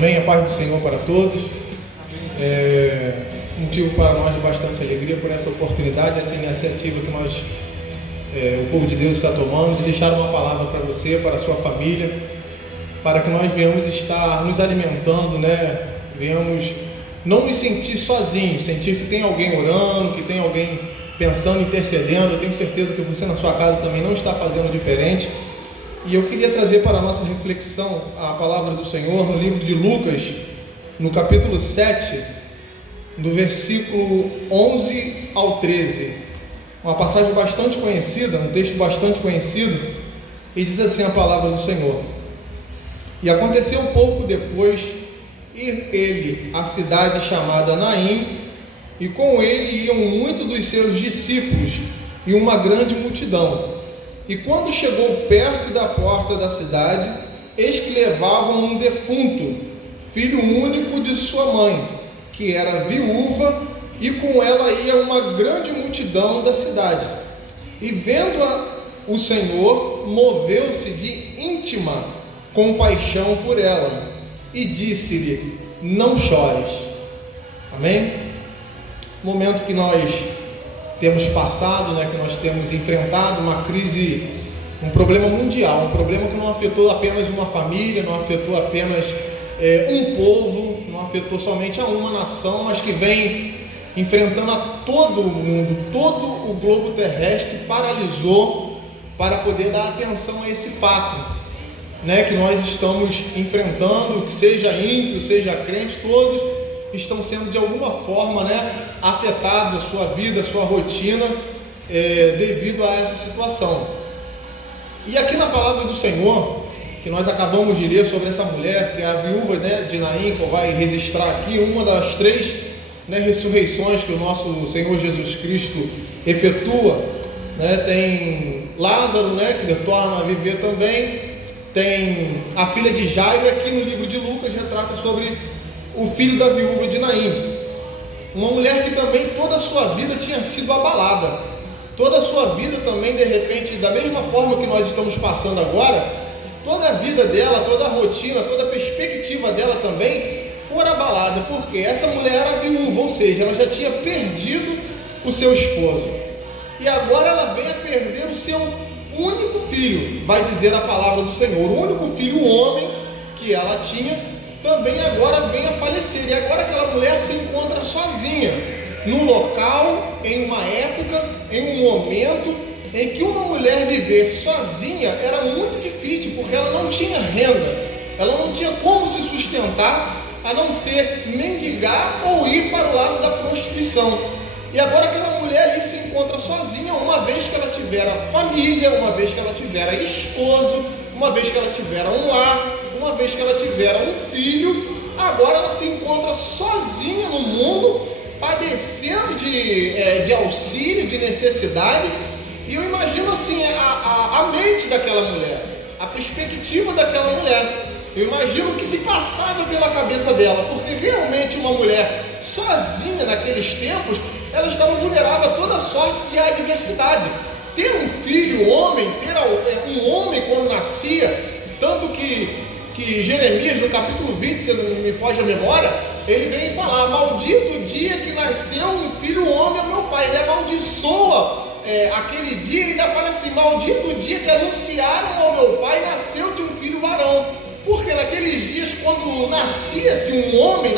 Amém? A paz do Senhor para todos. Motivo para nós de bastante alegria por essa oportunidade, essa iniciativa que o povo de Deus está tomando, de deixar uma palavra para você, para a sua família, para que nós venhamos estar nos alimentando, né? Venhamos não nos sentir sozinhos, sentir que tem alguém orando, que tem alguém pensando, intercedendo. Eu tenho certeza que você na sua casa também não está fazendo diferente. E eu queria trazer para a nossa reflexão a palavra do Senhor no livro de Lucas, no capítulo 7, do versículo 11 ao 13. Uma passagem bastante conhecida, um texto bastante conhecido, e diz assim a palavra do Senhor: E aconteceu pouco depois ir ele à cidade chamada Naim, e com ele iam muitos dos seus discípulos e uma grande multidão. E quando chegou perto da porta da cidade, eis que levavam um defunto, filho único de sua mãe, que era viúva, e com ela ia uma grande multidão da cidade. E vendo-a, o Senhor moveu-se de íntima compaixão por ela, e disse-lhe: não chores. Amém? Momento que nós temos passado, né, que nós temos enfrentado uma crise, um problema mundial, um problema que não afetou apenas uma família, não afetou apenas um povo, não afetou somente a uma nação, mas que vem enfrentando a todo o mundo, todo o globo terrestre paralisou para poder dar atenção a esse fato, né, que nós estamos enfrentando, que seja ímpio, seja crente, todos estão sendo de alguma forma, né, afetados, a sua vida, a sua rotina, devido a essa situação. E aqui na palavra do Senhor, que nós acabamos de ler sobre essa mulher, que é a viúva, né, de Naim, que vai registrar aqui uma das três, né, ressurreições que o nosso Senhor Jesus Cristo efetua, né? Tem Lázaro, né, que torna a viver também, tem a filha de Jairo, aqui no livro de Lucas retrata sobre o filho da viúva de Naim, uma mulher que também toda a sua vida tinha sido abalada, toda a sua vida também, de repente, da mesma forma que nós estamos passando agora, toda a vida dela, toda a rotina, toda a perspectiva dela também fora abalada, porque essa mulher era viúva, ou seja, ela já tinha perdido o seu esposo, e agora ela vem a perder o seu único filho, vai dizer a palavra do Senhor, o único filho, homem, que ela tinha, também agora vem a falecer, e agora aquela mulher se encontra sozinha, num local, em uma época, em um momento, em que uma mulher viver sozinha era muito difícil, porque ela não tinha renda, ela não tinha como se sustentar, a não ser mendigar ou ir para o lado da prostituição. E agora aquela mulher ali se encontra sozinha, uma vez que ela tivera família, uma vez que ela tivera esposo, uma vez que ela tivera um lar, uma vez que ela tivera um filho, agora ela se encontra sozinha no mundo, padecendo de auxílio, de necessidade. E eu imagino assim a mente daquela mulher, a perspectiva daquela mulher. Eu imagino o que se passava pela cabeça dela, porque realmente uma mulher sozinha naqueles tempos, ela estava vulnerável a toda sorte de adversidade. Ter um filho, homem, ter um homem quando nascia, tanto que Jeremias, no capítulo 20, se não me foge a memória, ele vem falar: maldito o dia que nasceu um filho homem ao meu pai. Ele amaldiçoa aquele dia, e ainda fala assim: maldito o dia que anunciaram ao meu pai, nasceu-te um filho varão. Porque naqueles dias, quando nascia-se um homem,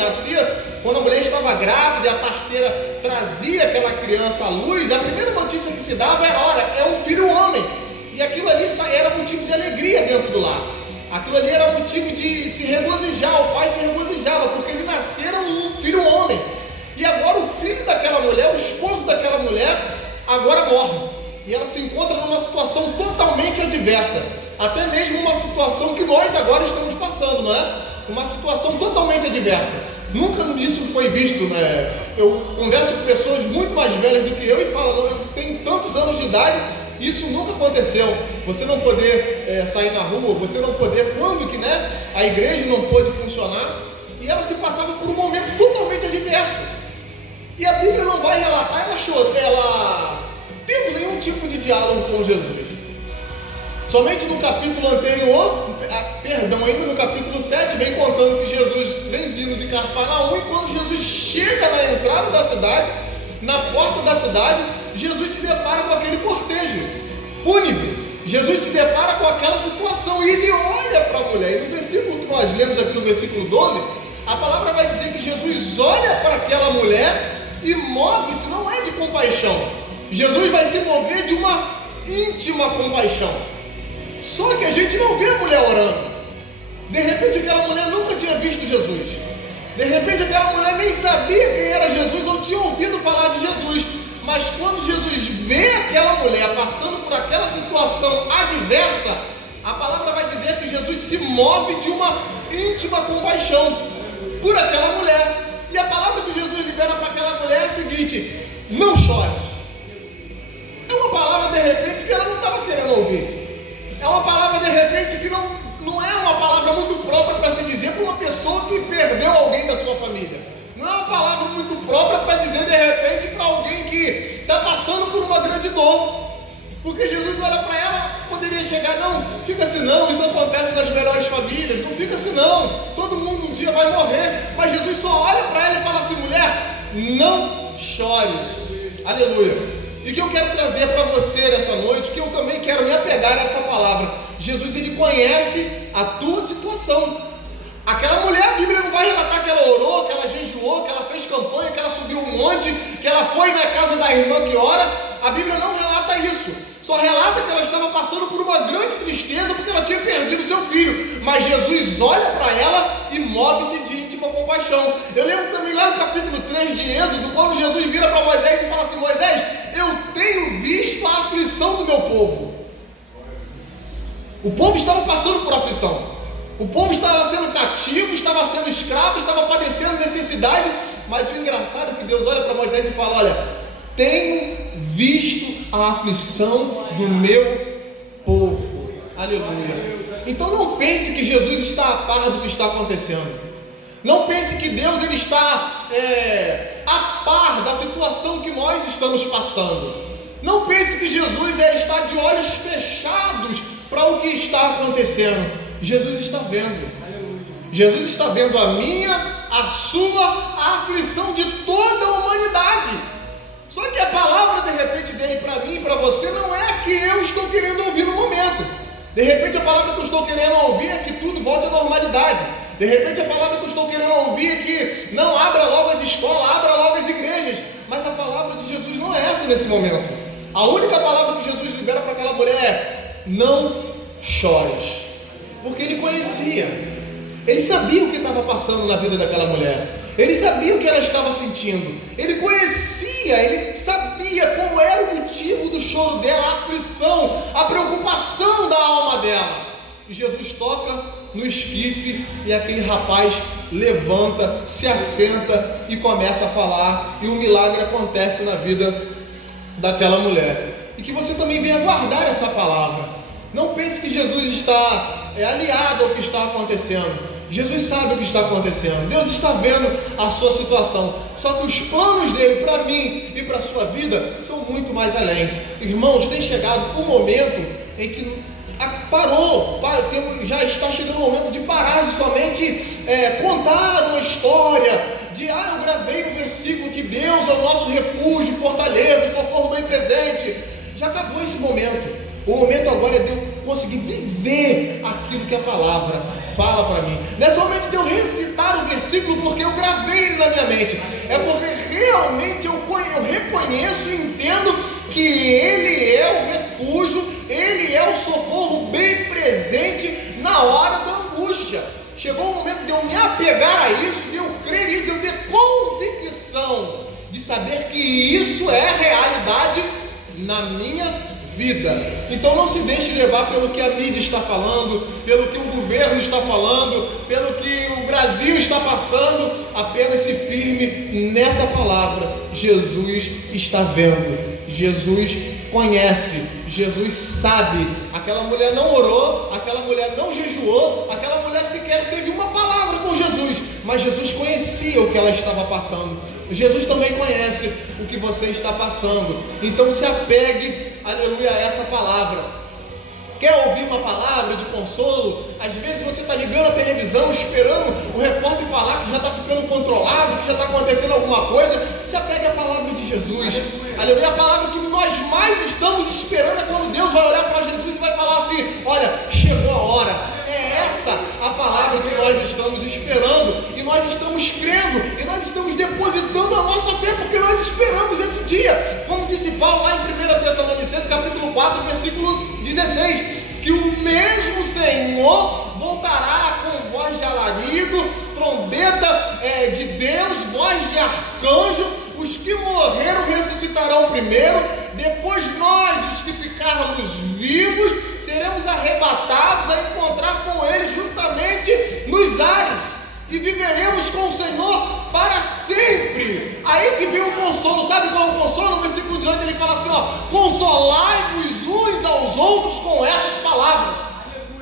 quando a mulher estava grávida e a parteira trazia aquela criança à luz, a primeira notícia que se dava era: olha, é um filho homem. E aquilo ali era motivo de alegria dentro do lar. Aquilo ali era motivo de se regozijar, o pai se regozijava, porque ele nascera um filho homem. E agora o filho daquela mulher, o esposo daquela mulher, agora morre. E ela se encontra numa situação totalmente adversa. Até mesmo uma situação que nós agora estamos passando, não é? Uma situação totalmente adversa. Nunca isso foi visto, né? Eu converso com pessoas muito mais velhas do que eu e falo: eu tenho tantos anos de idade, isso nunca aconteceu. Você não poder sair na rua, você não poder, quando que, né, a igreja não pôde funcionar, e ela se passava por um momento totalmente adverso. E a Bíblia não vai relatar ela tendo nenhum tipo de diálogo com Jesus. Somente no capítulo anterior, ainda no capítulo 7, vem contando que Jesus Cafarnaum, e quando Jesus chega na entrada da cidade, na porta da cidade, Jesus se depara com aquele cortejo fúnebre. Jesus se depara com aquela situação e ele olha para a mulher. E no versículo que nós lemos aqui, no versículo 12, a palavra vai dizer que Jesus olha para aquela mulher e move-se, não é de compaixão. Jesus vai se mover de uma íntima compaixão. Só que a gente não vê a mulher orando. De repente aquela mulher nunca tinha visto Jesus. De repente aquela mulher nem sabia quem era Jesus ou tinha ouvido falar de Jesus. Mas quando Jesus vê aquela mulher passando por aquela situação adversa, a palavra vai dizer que Jesus se move de uma íntima compaixão por aquela mulher. E a palavra que Jesus libera para aquela mulher é a seguinte: não chores. É uma palavra de repente que ela não estava querendo ouvir. É uma palavra de repente que não é uma palavra muito própria para se dizer para uma pessoa que perdeu alguém da sua família. Não é uma palavra muito própria para dizer de repente para alguém que está passando por uma grande dor. Porque Jesus olha para ela, poderia chegar: não, fica assim não, isso acontece nas melhores famílias, não fica assim não, todo mundo um dia vai morrer. Mas Jesus só olha para ela e fala assim: mulher, não chores. Aleluia. E o que eu quero trazer para você nessa noite, que eu também quero me apegar a essa palavra: Jesus, ele conhece a tua situação. Aquela mulher, a Bíblia não vai relatar que ela orou, que ela jejuou, que ela fez campanha, que ela subiu um monte, que ela foi na casa da irmã que ora. A Bíblia não relata isso. Só relata que ela estava passando por uma grande tristeza porque ela tinha perdido seu filho. Mas Jesus olha para ela e move-se de íntima compaixão. Eu lembro também lá no capítulo 3 de Êxodo, quando Jesus vira para Moisés e fala assim: Moisés, eu tenho visto a aflição do meu povo. O povo estava passando por aflição. O povo estava sendo cativo, estava sendo escravo, estava padecendo necessidade. Mas o engraçado é que Deus olha para Moisés e fala: olha, tenho visto a aflição do meu povo. Aleluia. Então não pense que Jesus está a par do que está acontecendo. Não pense que Deus ele está a par da situação que nós estamos passando. Não pense que Jesus está de olhos fechados para o que está acontecendo. Jesus está vendo. Jesus está vendo a minha, a sua, a aflição de toda a humanidade. Só que a palavra de repente dele para mim e para você não é a que eu estou querendo ouvir no momento. De repente a palavra que eu estou querendo ouvir é que tudo volte à normalidade. De repente a palavra que eu estou querendo ouvir é que não abra logo as escolas, abra logo as igrejas. Mas a palavra de Jesus não é essa nesse momento. A única palavra que Jesus libera para aquela mulher é: não chores. Porque ele conhecia, ele sabia o que estava passando na vida daquela mulher, ele sabia o que ela estava sentindo, ele conhecia, ele sabia qual era o motivo do choro dela, a aflição, a preocupação da alma dela. E Jesus toca no esquife e aquele rapaz levanta, se assenta e começa a falar, e um milagre acontece na vida daquela mulher. E que você também venha guardar essa palavra. Não pense que Jesus está aliado ao que está acontecendo. Jesus sabe o que está acontecendo. Deus está vendo a sua situação. Só que os planos dele para mim e para a sua vida são muito mais além. Irmãos, tem chegado o momento em que já está chegando o momento de parar de somente contar uma história de eu gravei um versículo que Deus é o nosso refúgio, fortaleza, socorro bem presente. Já acabou esse momento. O momento agora é de eu conseguir viver aquilo que a palavra fala para mim. Não é somente de eu recitar o versículo porque eu gravei ele na minha mente. É porque realmente eu reconheço e entendo que Ele é o refúgio, Ele é o socorro bem presente na hora da angústia. Chegou o momento de eu me apegar a isso, de eu crer nisso, de eu ter convicção de saber que isso é realidade na minha vida. Então não se deixe levar pelo que a mídia está falando, pelo que o governo está falando, pelo que o Brasil está passando. Apenas se firme nessa palavra. Jesus está vendo, Jesus conhece, Jesus sabe. Aquela mulher não orou, aquela mulher não jejuou, aquela mulher sequer teve uma palavra com Jesus, mas Jesus conhecia o que ela estava passando. Jesus também conhece o que você está passando. Então se apegue, aleluia, a essa palavra. Quer ouvir uma palavra de consolo? Às vezes você está ligando a televisão esperando o repórter falar que já está ficando controlado, que já está acontecendo alguma coisa, se apegue à palavra de Jesus. Aleluia. A palavra que nós mais estamos esperando é quando Deus vai olhar para Jesus e vai falar assim: olha, chegou a hora. É essa a palavra que nós estamos esperando, e nós estamos crendo, e nós estamos depositando a nossa fé, porque nós esperamos esse dia. Como disse Paulo lá em 1 Tessalonicenses capítulo 4, versículo 16, que o mesmo Senhor voltará com voz de alarido, trombeta de Deus, voz de arcanjo. Os que morreram ressuscitarão primeiro, depois nós, os que ficarmos vivos, seremos arrebatados a encontrar com Ele juntamente nos ares, e viveremos com o Senhor para sempre. Aí que vem o consolo. Sabe qual é o consolo? No versículo 18 ele fala assim, consolai-vos uns aos outros com essas palavras.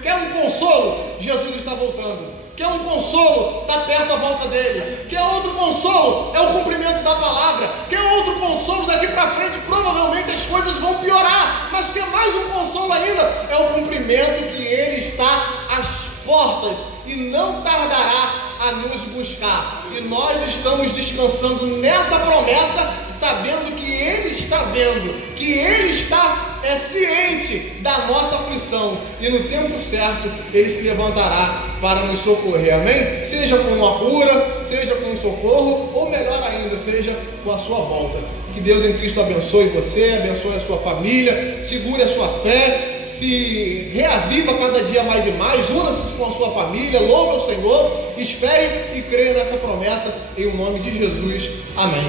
Quer um consolo? Jesus está voltando. Quer um consolo? Está perto da volta dele. Quer outro consolo? É o cumprimento da palavra. Quer outro consolo? Daqui para frente provavelmente as coisas vão piorar, mas quer mais um consolo ainda? É o cumprimento que Ele está às portas e não tardará a nos buscar. E nós estamos descansando nessa promessa, sabendo que Ele está vendo, que Ele está ciente da nossa aflição, e no tempo certo Ele se levantará para nos socorrer, amém? Seja com uma cura, seja com um socorro, ou melhor ainda, seja com a sua volta. Que Deus em Cristo abençoe você, abençoe a sua família, segure a sua fé, se reaviva cada dia mais e mais, una-se com a sua família, louve ao Senhor, espere e creia nessa promessa, em nome de Jesus, amém.